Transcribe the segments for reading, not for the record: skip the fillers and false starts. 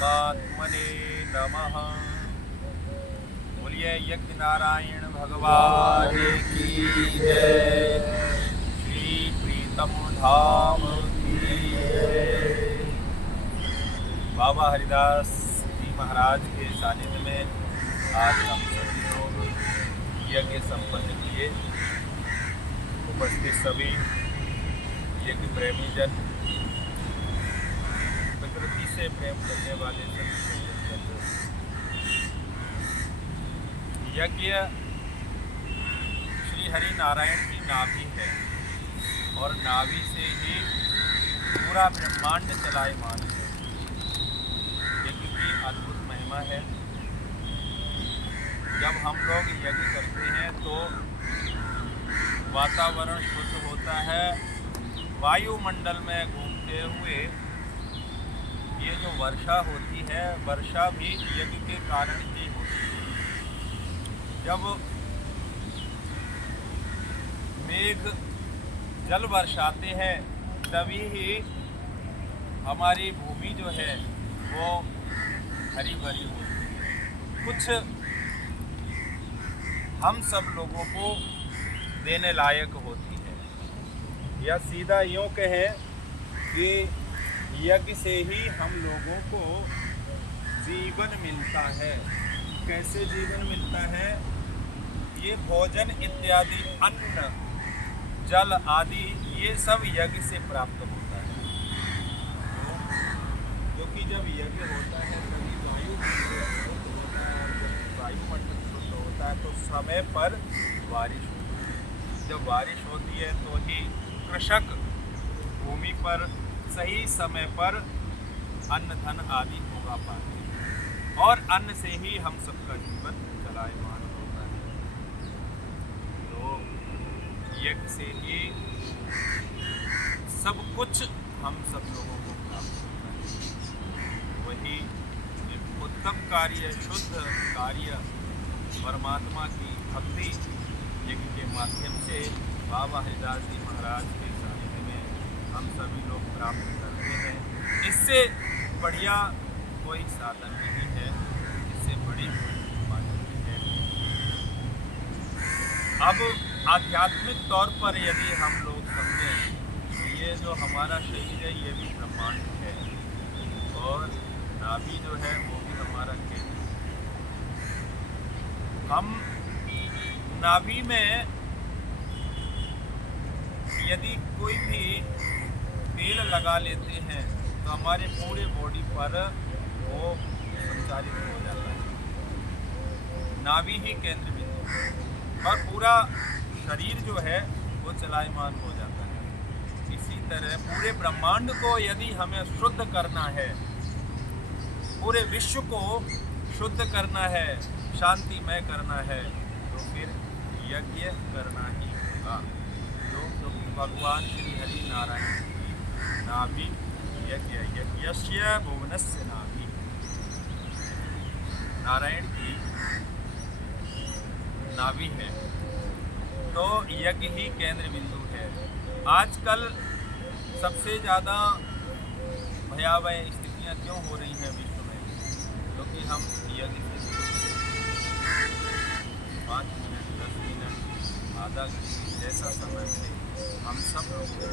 परमात्मने नमः। बोलिए यज्ञ नारायण भगवान की जय। श्री प्रीतम धाम की जय। बाबा हरिदास जी महाराज के सानिध्य में आज हम सभी लोग यज्ञ संपन्न किए। उपस्थित सभी यज्ञ प्रेमी जन, प्रकृति से प्रेम करने वाले सभी यज्ञ श्री हरि नारायण की नाभि है और नाभि से ही पूरा ब्रह्मांड चलायमान है। यज्ञ की अद्भुत महिमा है। जब हम लोग यज्ञ करते हैं तो वातावरण शुद्ध होता है। वायुमंडल में घूमते हुए ये जो वर्षा होती है, वर्षा भी यज्ञ के कारण ही होती है। जब मेघ जल बरसाते हैं तभी ही हमारी भूमि जो है वो हरी भरी होती है। कुछ हम सब लोगों को देने लायक होती है। या सीधा यूँ कहें कि यज्ञ से ही हम लोगों को जीवन मिलता है। कैसे जीवन मिलता है? ये भोजन इत्यादि, अन्न, जल आदि ये सब यज्ञ से प्राप्त होता है। क्योंकि जब यज्ञ होता है तभी वायुमंडल शुद्ध होता है तो समय पर बारिश होती है। जब बारिश होती है तो ही कृषक भूमि पर सही समय पर अन्न धन आदि उगा पाते हैं और अन्न से ही हम सबका जीवन चलायमान होता है। तो यज्ञ से ही सब कुछ हम सब लोगों को प्राप्त होता है। वही एक उत्तम कार्य, शुद्ध कार्य, परमात्मा की भक्ति यज्ञ के माध्यम से बाबा हरिदास जी महाराज के सानिध्य में हम सभी लोग प्राप्त करते हैं। इससे बढ़िया कोई साधन नहीं है, इससे बड़ी कोई बात नहीं है। अब आध्यात्मिक तौर पर यदि हम लोग समझें तो ये जो हमारा शरीर है ये भी ब्रह्मांड है और नाभि जो है वो भी हमारा केंद्र। हम नाभि में यदि कोई भी तेल लगा लेते हैं तो हमारे पूरे बॉडी पर वो संचारित हो जाता है। नाभि ही केंद्र बिंदु है और पूरा शरीर जो है वो चलायमान हो जाता है। इसी तरह पूरे ब्रह्मांड को यदि हमें शुद्ध करना है, पूरे विश्व को शुद्ध करना है, शांतिमय करना है तो फिर यज्ञ करना ही होगा। तो भगवान श्री हरि नारायण की नाभि यज्ञ, यज्ञस्य भुवनस्य नाभि, नारायण की नाभि है तो यज्ञ ही केंद्र बिंदु है। आजकल सबसे ज़्यादा भयावह स्थितियाँ क्यों हो रही हैं विश्व में? क्योंकि हम यज्ञ से 5 मिनट, 10 मिनट, आधा घंटे जैसा समय मिले हम सब लोगों को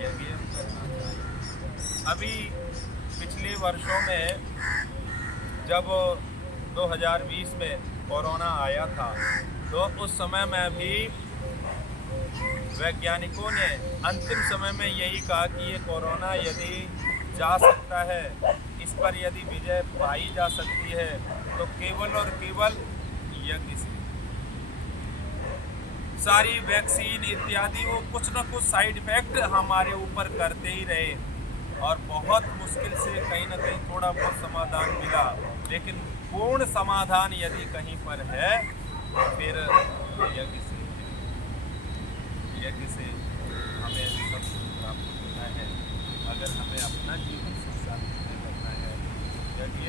यज्ञ करना चाहिए। अभी पिछले वर्षों में जब 2020 में कोरोना आया था तो उस समय में भी वैज्ञानिकों ने अंतिम समय में यही कहा कि ये कोरोना यदि जा सकता है, इस पर यदि विजय पाई जा सकती है तो केवल और केवल यज्ञ से। सारी वैक्सीन इत्यादि वो कुछ न कुछ साइड इफेक्ट हमारे ऊपर करते ही रहे और बहुत मुश्किल से कहीं ना कहीं थोड़ा बहुत समाधान मिला। लेकिन पूर्ण समाधान यदि कहीं पर है तो फिर यज्ञ से। यज्ञ से हमें सब कुछ प्राप्त होना है। अगर हमें अपना जीवन शांति करना है यज्ञ,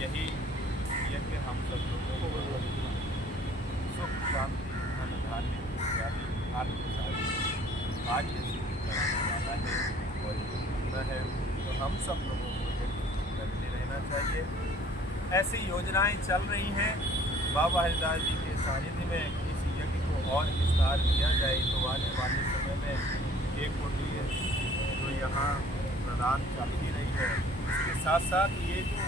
यही यज्ञ हम सब लोगों को सुख, शांति, धन, धान्य इत्यादि आत्मशादी कार्य सिद्ध कराने वाला है और है। तो हम सब लोगों को ऐसी योजनाएं चल रही हैं। बाबा हरिदास जी के सानिध्य में इस यज्ञ को और विस्तार दिया जाए तो आने वाले समय में एक कुंडली जो यहाँ प्रदान चल ही रही है, इसके साथ साथ ये जो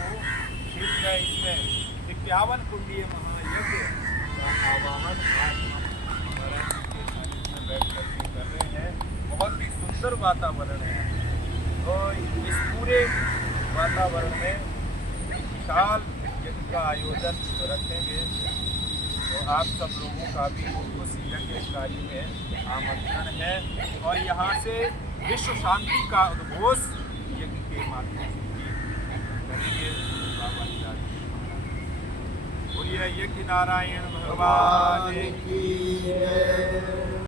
क्षेत्र है इसमें 51 कुंडलीय महायज्ञ का आवाहन आज महाराज जी के सानिध्य में बैठ करके कर रहे हैं। बहुत ही सुंदर वातावरण है। तो इस पूरे वातावरण में विशाल यज्ञ का आयोजन रखेंगे, तो आप सब लोगों का भी उस यज्ञ कार्य में आमंत्रण है। और यहाँ से विश्व शांति का उद्घोष यज्ञ के माध्यम से करेंगे। बाबा बोलिए यज्ञ नारायण भगवान की जय।